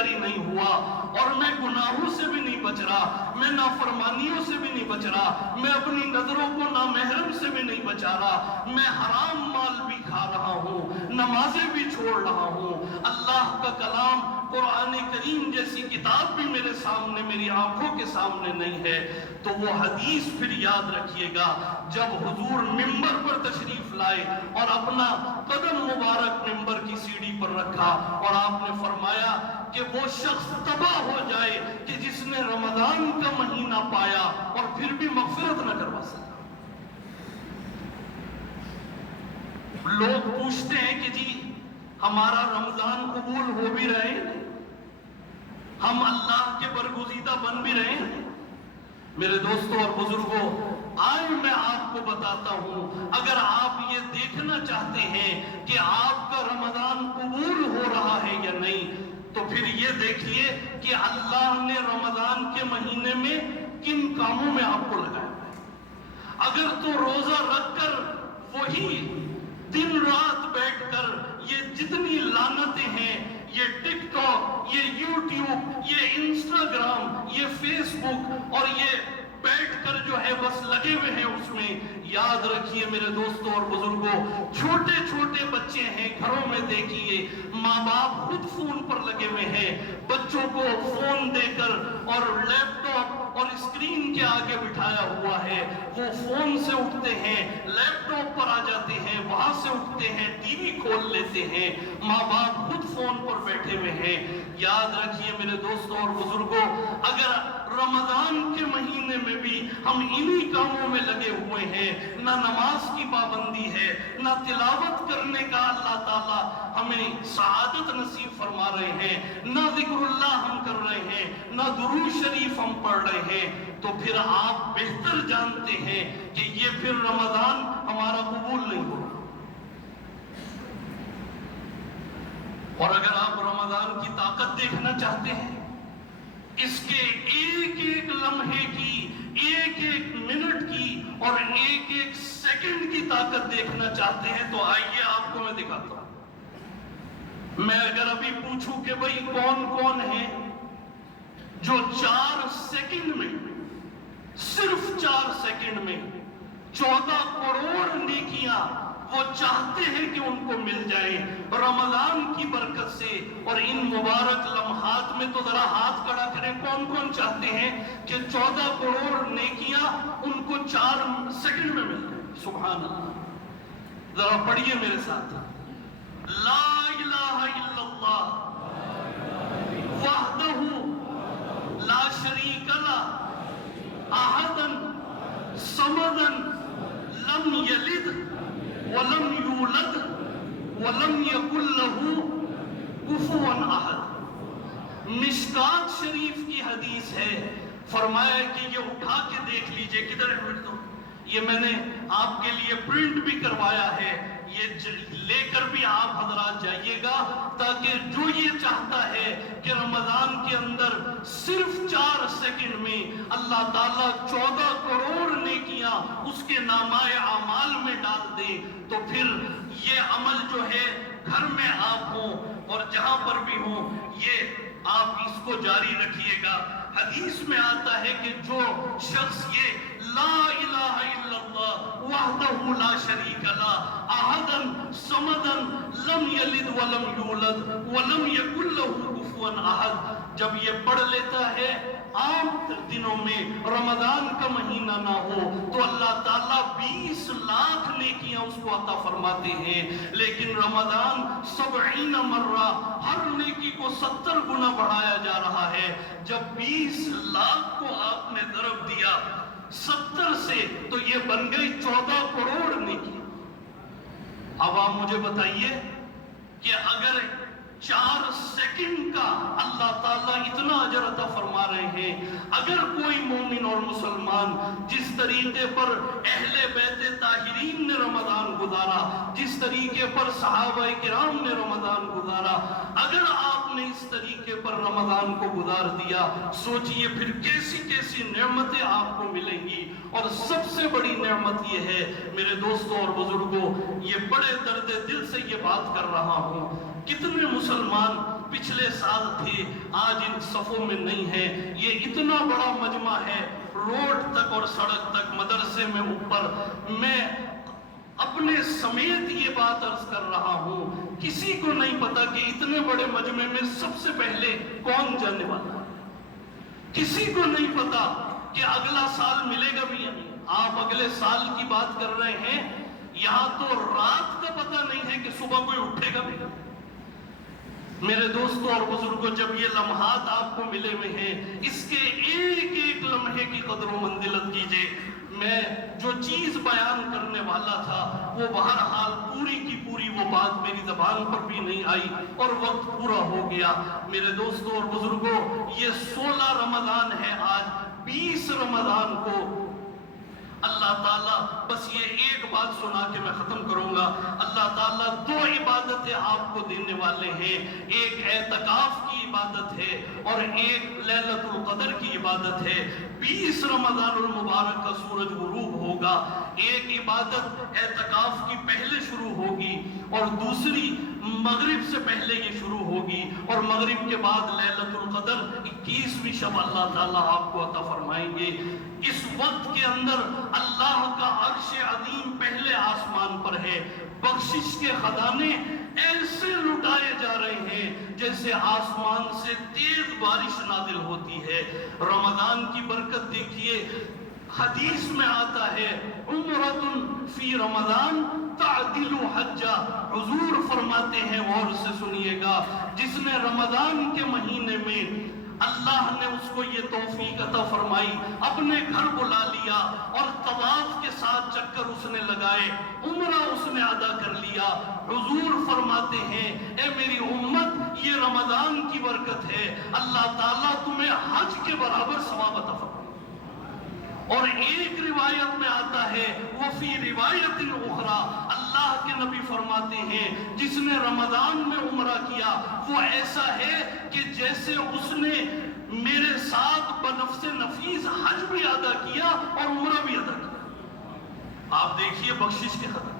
جاری نہیں ہوا، اور میں گناہوں سے بھی نہیں بچ رہا، میں نافرمانیوں سے بھی نہیں بچ رہا، میں اپنی نظروں کو نامحرم سے بھی نہیں بچا رہا، میں حرام مال بھی کھا رہا ہوں، نمازیں بھی چھوڑ رہا ہوں، اللہ کا کلام قرآن کریم جیسی کتاب بھی میرے سامنے، میری آنکھوں کے سامنے نہیں ہے، تو وہ حدیث پھر یاد رکھیے گا جب حضور ممبر پر تشریف لائے اور اپنا قدم مبارک ممبر کی سیڑھی پر رکھا اور آپ نے فرمایا کہ وہ شخص تباہ ہو جائے کہ جس نے رمضان کا مہینہ پایا اور پھر بھی مغفرت نہ کروا سکا۔ لوگ پوچھتے ہیں کہ جی ہمارا رمضان قبول ہو بھی رہے ہیں، ہم اللہ کے برگزیدہ بن بھی رہے ہیں۔ میرے دوستوں اور بزرگوں، آج میں آپ کو بتاتا ہوں، اگر آپ یہ دیکھنا چاہتے ہیں کہ آپ کا رمضان قبول ہو رہا ہے یا نہیں، تو پھر یہ دیکھیے کہ اللہ نے رمضان کے مہینے میں کن کاموں میں آپ کو لگایا ہے۔ اگر تو روزہ رکھ کر وہی دن رات بیٹھ کر یہ جتنی لعنتیں ہیں، یہ ٹک ٹاک، یہ یوٹیوب، یہ انسٹاگرام، یہ فیس بک، اور یہ بیٹھ کر جو ہے بس لگے ہوئے ہیں اس میں، یاد رکھیے میرے دوستوں اور بزرگوں، چھوٹے چھوٹے بچے ہیں گھروں میں، دیکھیے ماں باپ خود فون پر لگے ہوئے ہیں، بچوں کو فون دے کر اور لیپ ٹاپ اور اسکرین کے آگے بٹھایا ہوا ہے، وہ فون سے اٹھتے ہیں، لیپ ٹاپ پر آ جاتے ہیں، وہاں سے اٹھتے ہیں، ٹی وی کھول لیتے ہیں، ماں باپ خود فون پر بیٹھے ہوئے ہیں۔ یاد رکھیے میرے دوستوں اور بزرگوں، اگر رمضان کے مہینے میں بھی ہم انہی کاموں میں لگے ہوئے ہیں، نہ نماز کی پابندی ہے، نہ تلاوت کرنے کا اللہ تعالیٰ ہمیں سعادت نصیب فرما رہے ہیں، نہ ذکر اللہ ہم کر رہے ہیں، نہ درود شریف ہم پڑھ رہے ہیں، تو پھر آپ بہتر جانتے ہیں کہ یہ پھر رمضان ہمارا قبول نہیں ہو رہا۔ اور اگر آپ رمضان کی طاقت دیکھنا چاہتے ہیں، اس کے ایک ایک لمحے کی، ایک ایک منٹ کی اور ایک ایک سیکنڈ کی طاقت دیکھنا چاہتے ہیں، تو آئیے آپ کو میں دکھاتا ہوں۔ میں اگر ابھی پوچھوں کہ بھئی کون کون ہے جو 4 سیکنڈ میں، صرف 4 سیکنڈ میں 14 کروڑ نیکیاں وہ چاہتے ہیں کہ ان کو مل جائیں رمضان کی برکت سے، اور ان مبارک لمحات میں، تو ذرا ہاتھ کھڑا کریں، کون کون چاہتے ہیں کہ 14 کروڑ نیکیاں ان کو 4 سیکنڈ میں مل جائیں؟ سبحان اللہ۔ ذرا پڑھیے میرے ساتھ، لا الہ الا اللہ وحدہ لا شریک لہ احدا صمدا لم یلد ولم یولد ولم یکن لہ کفوا احد۔ مشکات شریف کی حدیث ہے، فرمایا کہ یہ اٹھا کے دیکھ لیجئے، کدھر ہے تو یہ میں نے آپ کے لیے پرنٹ بھی کروایا ہے، یہ لے کر بھی آپ حضرات جائیے گا، تاکہ جو یہ چاہتا ہے کہ رمضان کے اندر صرف 4 سیکنڈ میں اللہ تعالیٰ 14 کروڑ نیکیاں اس کے نامۂ اعمال میں ڈال دے، تو پھر یہ عمل جو ہے گھر میں آپ ہوں اور جہاں پر بھی ہوں، یہ آپ اس کو جاری رکھیے گا۔ حدیث میں آتا ہے کہ جو شخص یہ لا الہ الا اللہ وحدہ لا شریک لہ احدا صمدا لم یلد ولم یولد ولم یکن لہ کفوا احد، جب یہ پڑھ لیتا ہے عام دنوں میں، رمضان کا مہینہ نہ ہو، تو اللہ تعالیٰ 20 لاکھ نیکیاں اس کو عطا فرماتے ہیں، لیکن رمضان 70 مرہ، ہر نیکی کو 70 گنا بڑھایا جا رہا ہے۔ جب 20 لاکھ کو آپ نے ضرب دیا 70 سے، تو یہ بن گئی 14 کروڑ نیکی۔ اب آپ مجھے بتائیے کہ اگر 4 سیکنڈ کا اللہ تعالیٰ اتنا اجر عطا فرما رہے ہیں، اگر کوئی مومن اور مسلمان جس طریقے پر اہل بیت طاہرین نے رمضان گزارا، جس طریقے پر صحابہ کرام نے رمضان گزارا، اگر آپ نے اس طریقے پر اوپر رمضان کو گزار دیا، سوچئے پھر کیسی کیسی نعمتیں آپ کو ملیں گی۔ اور سب سے بڑی نعمت یہ ہے میرے دوستوں اور بزرگوں، یہ بڑے درد دل سے یہ بات کر رہا ہوں، کتنے مسلمان پچھلے سال تھے آج ان صفوں میں نہیں ہیں۔ یہ اتنا بڑا مجمع ہے، روڈ تک اور سڑک تک، مدرسے میں اوپر، میں اپنے سمیت یہ بات عرض کر رہا ہوں، کسی کو نہیں پتا کہ اتنے بڑے مجمع میں سب سے پہلے کون جانے والا ہے، کسی کو نہیں پتا کہ اگلا سال ملے گا بھی یا نہیں۔ آپ اگلے سال کی بات کر رہے ہیں، یہاں تو رات کا پتہ نہیں ہے کہ صبح کوئی اٹھے گا بھی۔ میرے دوستوں اور بزرگوں، جب یہ لمحات آپ کو ملے ہوئے ہیں، اس کے ایک ایک لمحے کی قدر و منزلت کیجئے۔ میں جو چیز بیان کرنے والا تھا وہ بہرحال پوری کی پوری وہ بات میری زبان پر بھی نہیں آئی اور وقت پورا ہو گیا۔ میرے دوستوں اور بزرگوں، یہ 16 رمضان ہے، آج 20 رمضان کو اللہ تعالیٰ، بس یہ ایک بات سنا کے میں ختم کروں گا، اللہ تعالیٰ 2 عبادتیں آپ کو دینے والے ہیں، ایک اعتکاف کی عبادت ہے اور ایک لیلۃ القدر کی عبادت ہے۔ 20 رمضان المبارک کا سورج غروب ہوگا، ایک عبادت اعتکاف کی پہلے شروع ہوگی اور دوسری مغرب سے پہلے یہ شروع ہوگی، اور مغرب کے بعد لیلۃ القدر 21ویں شب اللہ تعالیٰ آپ کو عطا فرمائیں گے۔ اس وقت کے اندر اللہ کا عرش عظیم پہلے آسمان پر ہے، بخشش کے خزانے ایسے لٹائے جا رہے ہیں جیسے آسمان سے تیز بارش نازل ہوتی ہے۔ رمضان کی برکت دیکھیے، حدیث میں آتا ہے عمرۃ فی رمضان تعدل حجہ، حضور فرماتے ہیں، غور سے سنیے گا، جس نے رمضان کے مہینے میں اللہ نے اس کو یہ توفیق عطا فرمائی، اپنے گھر بلا لیا اور طواف کے ساتھ چکر اس نے لگائے، عمرہ اس نے ادا کر لیا، حضور فرماتے ہیں اے میری امت، یہ رمضان کی برکت ہے، اللہ تعالیٰ تمہیں حج کے برابر ثواب عطا فرمائے۔ اور ایک روایت میں آتا ہے وفی روایت اخرى، اللہ کے نبی فرماتے ہیں جس نے رمضان میں عمرہ کیا وہ ایسا ہے کہ جیسے اس نے میرے ساتھ بنفس نفیس حج بھی ادا کیا اور عمرہ بھی ادا کیا۔ آپ دیکھیے بخشش کے خطر۔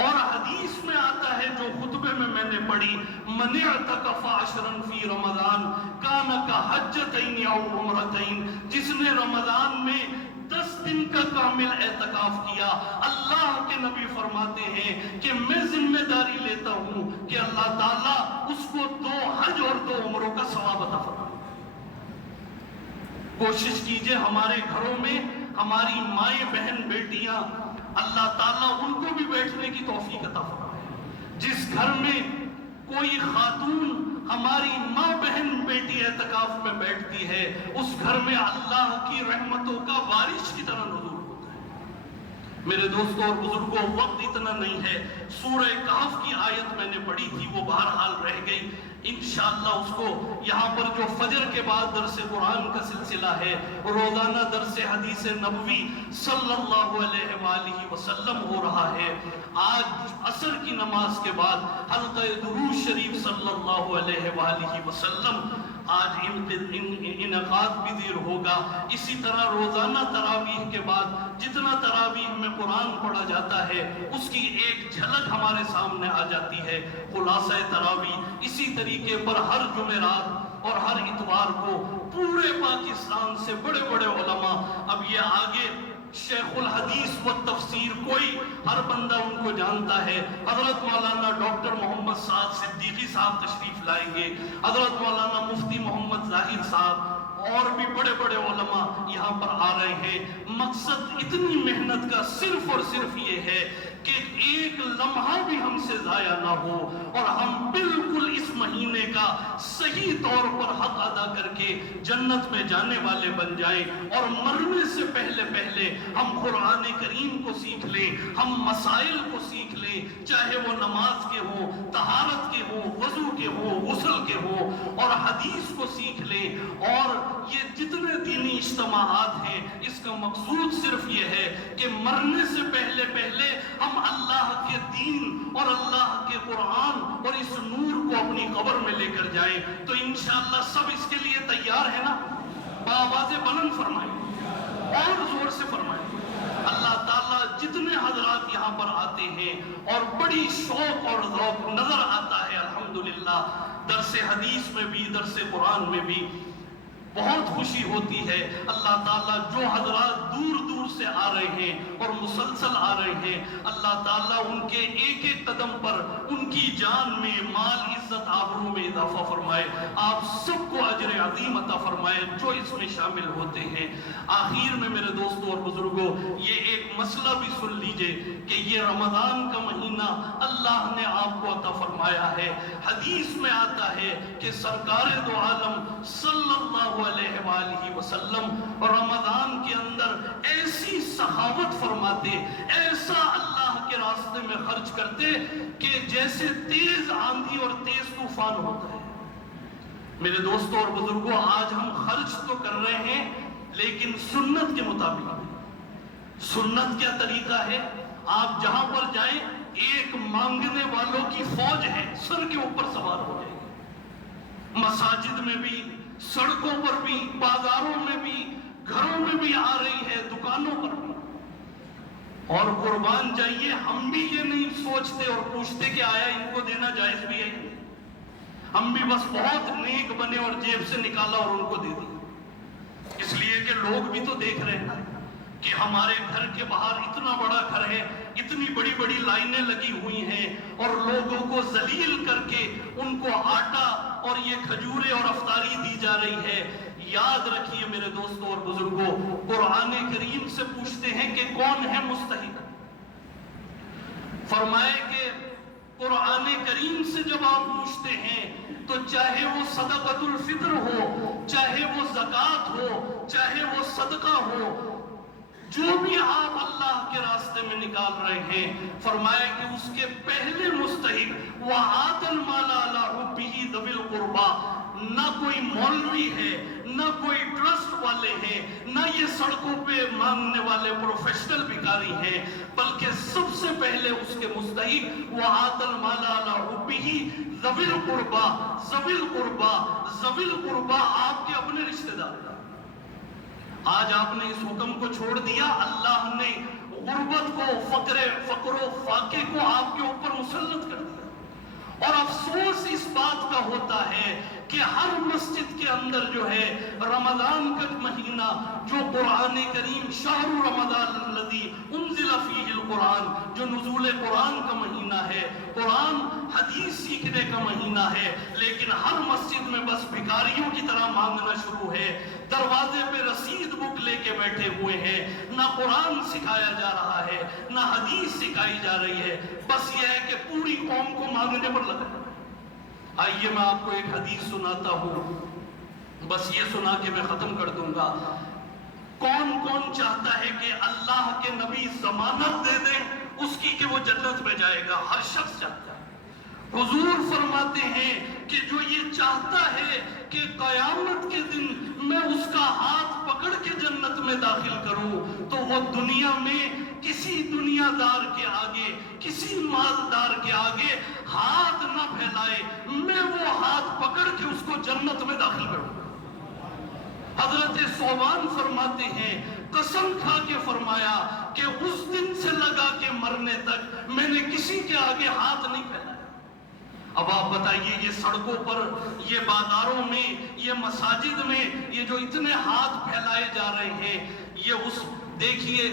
اور حدیث میں آتا ہے جو خطبے میں نے پڑھی، من اعتکف عشرا فی رمضان کان کحجتین او عمرتین، جس نے رمضان میں 10 دن کا کامل اعتکاف کیا، اللہ کے نبی فرماتے ہیں کہ میں ذمہ داری لیتا ہوں کہ اللہ تعالیٰ اس کو 2 حج اور 2 عمروں کا ثواب عطا فرمائے۔ کوشش کیجئے ہمارے گھروں میں ہماری مائیں بہن بیٹیاں، اللہ تعالیٰ ان کو بھی بیٹھنے کی توفیق عطا فرمائے۔ جس گھر میں کوئی خاتون ہماری ماں بہن بیٹی اعتکاف میں بیٹھتی ہے، اس گھر میں اللہ کی رحمتوں کا بارش کی طرح نزول ہوتا ہے۔ میرے دوستوں اور بزرگوں، وقت اتنا نہیں ہے، سورہ کہف کی آیت میں نے پڑھی تھی وہ بہرحال رہ گئی، انشاءاللہ اس کو یہاں پر جو فجر کے بعد درس قرآن کا سلسلہ ہے، روزانہ درس حدیث نبوی صلی اللہ علیہ وآلہ وسلم ہو رہا ہے، آج عصر کی نماز کے بعد حلقہ درود شریف صلی اللہ علیہ وآلہ وسلم آج انعقاد بھی دیر ہوگا۔ اسی طرح روزانہ تراویح کے بعد جتنا تراویح میں قرآن پڑھا جاتا ہے اس کی ایک جھلک ہمارے سامنے آ جاتی ہے، خلاصہ تراویح۔ اسی طریقے پر ہر جمعرات اور ہر اتوار کو پورے پاکستان سے بڑے بڑے علماء، اب یہ آگے شیخ الحدیث و تفسیر کوئی ہر بندہ ان کو جانتا ہے، حضرت مولانا ڈاکٹر محمد سعد صدیقی صاحب تشریف لائیں گے، حضرت مولانا مفتی محمد ظاہر صاحب اور بھی بڑے بڑے علماء یہاں پر آ رہے ہیں۔ مقصد اتنی محنت کا صرف اور صرف یہ ہے کہ ایک لمحہ بھی ہم سے ضائع نہ ہو اور ہم بالکل اس مہینے کا صحیح طور پر حق ادا کر کے جنت میں جانے والے بن جائیں، اور مرنے سے پہلے ہم قرآن کریم کو سیکھ لیں، ہم مسائل کو سیکھ لیں، چاہے وہ نماز کے ہوں، طہارت کے ہوں، وضو کے ہوں، غسل کے ہوں، اور حدیث کو سیکھ لیں. اور یہ جتنے دینی اجتماعات ہیں اس کا مقصود صرف یہ ہے کہ مرنے سے پہلے ہم اللہ کے دین اور اللہ کے قرآن اور اس نور کو اپنی قبر میں لے کر جائیں. تو انشاءاللہ سب اس کے لیے تیار ہے نا؟ بآواز بلند فرمائیں اور زور سے فرمائیں. اللہ تعالیٰ جتنے حضرات یہاں پر آتے ہیں اور بڑی شوق اور ذوق نظر آتا ہے الحمدللہ، درس حدیث میں بھی درس قرآن میں بھی بہت خوشی ہوتی ہے. اللہ تعالیٰ جو حضرات دور دور سے آ رہے ہیں اور مسلسل آ رہے ہیں، اللہ تعالیٰ ان کے ایک ایک قدم پر ان کی جان میں، مال، عزت، آبرو میں اضافہ فرمائے. آپ سب کو اجر عظیم عطا فرمائے جو اس میں شامل ہوتے ہیں. آخر میں میرے دوستوں اور بزرگوں، یہ ایک مسئلہ بھی سن لیجئے کہ یہ رمضان کا مہینہ اللہ نے آپ کو عطا فرمایا ہے. حدیث میں آتا ہے کہ سرکار دو عالم صلی اللہ علیہ وآلہ وسلم رمضان کے اندر ایسی سخاوت فرماتے، ایسا اللہ کے راستے میں خرچ کرتے کہ جیسے تیز آندھی اور تیز طوفان ہوتا ہے. میرے دوستوں اور بزرگوں، آج ہم خرچ تو کر رہے ہیں لیکن سنت کے مطابق. سنت کیا طریقہ ہے؟ آپ جہاں پر جائیں ایک مانگنے والوں کی فوج ہے، سر کے اوپر سوار ہو جائے گی. مساجد میں بھی، سڑکوں پر بھی، بازاروں میں بھی، گھروں میں بھی آ رہی ہے، دکانوں پر بھی. اور قربان جائیے، ہم بھی یہ نہیں سوچتے اور پوچھتے کہ آیا ان کو دینا جائز بھی ہے. ہم بھی بس بہت نیک بنے اور جیب سے نکالا اور ان کو دے دیا. اس لیے کہ لوگ بھی تو دیکھ رہے ہیں کہ ہمارے گھر کے باہر اتنا بڑا گھر ہے، اتنی بڑی بڑی لائنیں لگی ہوئی ہیں اور لوگوں کو ذلیل کر کے ان کو آٹا اور یہ کھجوریں اور افطاری دی جا رہی ہے. یاد رکھیے میرے دوستوں اور بزرگوں، قرآن کریم سے پوچھتے ہیں کہ کون ہے مستحق. فرمائے کہ قرآن کریم سے جب آپ پوچھتے ہیں تو چاہے وہ صدقۃ الفطر ہو، چاہے وہ زکوٰۃ ہو، چاہے وہ صدقہ ہو، جو بھی آپ اللہ کے راستے میں نکال رہے ہیں، فرمایا کہ اس کے پہلے مستحق وَآتَ الْمَالَ عَلَىٰ حُبِّهِ ذَوِي الْقُرْبَىٰ. نہ کوئی مولوی ہے، نہ کوئی ٹرسٹ والے ہیں، نہ یہ سڑکوں پہ مانگنے والے پروفیشنل بھکاری ہیں، بلکہ سب سے پہلے اس کے مستحق وَآتَ الْمَالَ عَلَىٰ حُبِّهِ ذَوِي الْقُرْبَىٰ. ذَوِي الْقُرْبَىٰ، ذَوِي الْقُرْبَىٰ آپ کے اپنے رشتہ دار. آج آپ نے اس حکم کو چھوڑ دیا، اللہ نے غربت کو، فقر و فاقے کو آپ کے اوپر مسلط کر دیا. اور افسوس اس بات کا ہوتا ہے کہ ہر مسجد کے اندر جو ہے رمضان کا مہینہ، جو قرآن کریم شہر رمضان الذی انزل فیہ القرآن، جو نزول قرآن کا مہینہ ہے، قرآن حدیث سیکھنے کا مہینہ ہے، لیکن ہر مسجد میں بس بھکاریوں کی طرح مانگنا شروع ہے. دروازے پہ رسید بک لے کے بیٹھے ہوئے ہیں. نہ قرآن سکھایا جا رہا ہے، نہ حدیث سکھائی جا رہی ہے. بس یہ ہے کہ پوری قوم کو مانگنے پر لگا. آئیے میں آپ کو ایک حدیث سناتا ہوں، بس یہ سنا کے میں ختم کر دوں گا. کون کون چاہتا ہے کہ اللہ کے نبی ضمانت دے دیں اس کی کہ وہ جنت میں جائے گا؟ ہر شخص چاہتا ہے. حضور فرماتے ہیں کہ جو یہ چاہتا ہے کہ قیامت کے دن میں اس کا ہاتھ پکڑ کے جنت میں داخل کروں، تو وہ دنیا میں کسی دنیا دار کے آگے، کسی مالدار کے آگے ہاتھ نہ پھیلائے، میں وہ ہاتھ پکڑ کے اس کو جنت میں داخل کروں. حضرت ثوبان فرماتے ہیں، قسم کھا کے فرمایا کہ اس دن سے لگا کے مرنے تک میں نے کسی کے آگے ہاتھ نہیں پھیلایا. اب آپ بتائیے، یہ سڑکوں پر، یہ بازاروں میں، یہ مساجد میں یہ جو اتنے ہاتھ پھیلائے جا رہے ہیں، یہ اس دیکھیے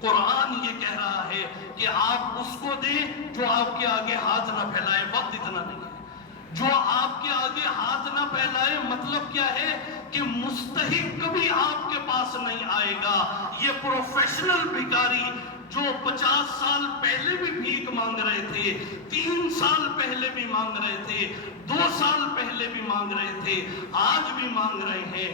قرآن یہ کہہ رہا ہے کہ آپ اس کو دیں جو آپ کے آگے ہاتھ نہ پھیلائے. وقت اتنا نہیں ہے. جو آپ کے آگے ہاتھ نہ پھیلائے مطلب کیا ہے کہ مستحق کبھی آپ کے پاس نہیں آئے گا. یہ پروفیشنل بھکاری جو 50 سال پہلے بھی بھیک مانگ رہے تھے، 3 سال پہلے بھی مانگ رہے تھے، 2 سال پہلے بھی مانگ رہے تھے، آج بھی مانگ رہے ہیں،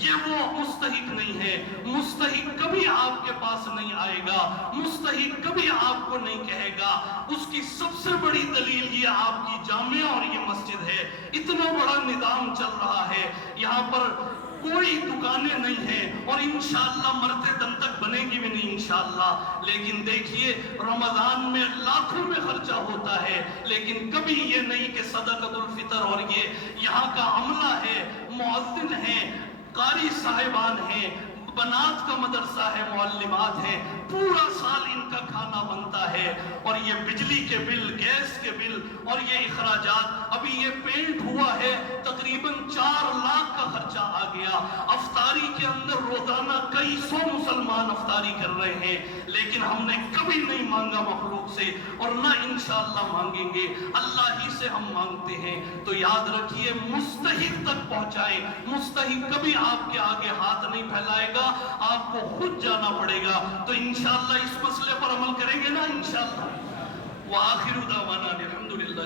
یہ وہ مستحق نہیں ہے۔ مستحق کبھی آپ کے پاس نہیں آئے گا، مستحق کبھی آپ کو نہیں کہے گا۔ اس کی سب سے بڑی دلیل یہ آپ کی جامعہ اور یہ مسجد ہے۔ اتنا بڑا نظام چل رہا ہے، یہاں پر کوئی دکانیں نہیں ہیں، اور انشاءاللہ مرتے دم تک بنے گی بھی نہیں انشاءاللہ۔ لیکن دیکھیے رمضان میں لاکھوں میں خرچہ ہوتا ہے، لیکن کبھی یہ نہیں کہ صدقۃ الفطر اور یہ یہاں کا عملہ ہے، مؤذن ہے، قاری صاحبان ہیں، بنات کا مدرسہ ہے، معلمات ہیں، پورا سال ان کا کھانا بنتا ہے، اور یہ بجلی کے بل، گیس کے بل اور یہ اخراجات، ابھی یہ پینٹ ہوا ہے تقریباً 4 لاکھ کا خرچہ آ گیا۔ افطاری کے اندر روزانہ کئی سو مسلمان افطاری کر رہے ہیں، لیکن ہم نے کبھی نہیں مانگا مخلوق سے، اور نہ انشاءاللہ مانگیں گے، اللہ ہی سے ہم مانگتے ہیں۔ تو یاد رکھیے مستحق تک پہنچائیں، مستحق کبھی آپ کے آگے ہاتھ نہیں پھیلائے گا، آپ کو خود جانا پڑے گا۔ تو انشاءاللہ اس مسئلے پر عمل کریں گے نا انشاءاللہ۔ وآخر دعوانا الحمدللہ۔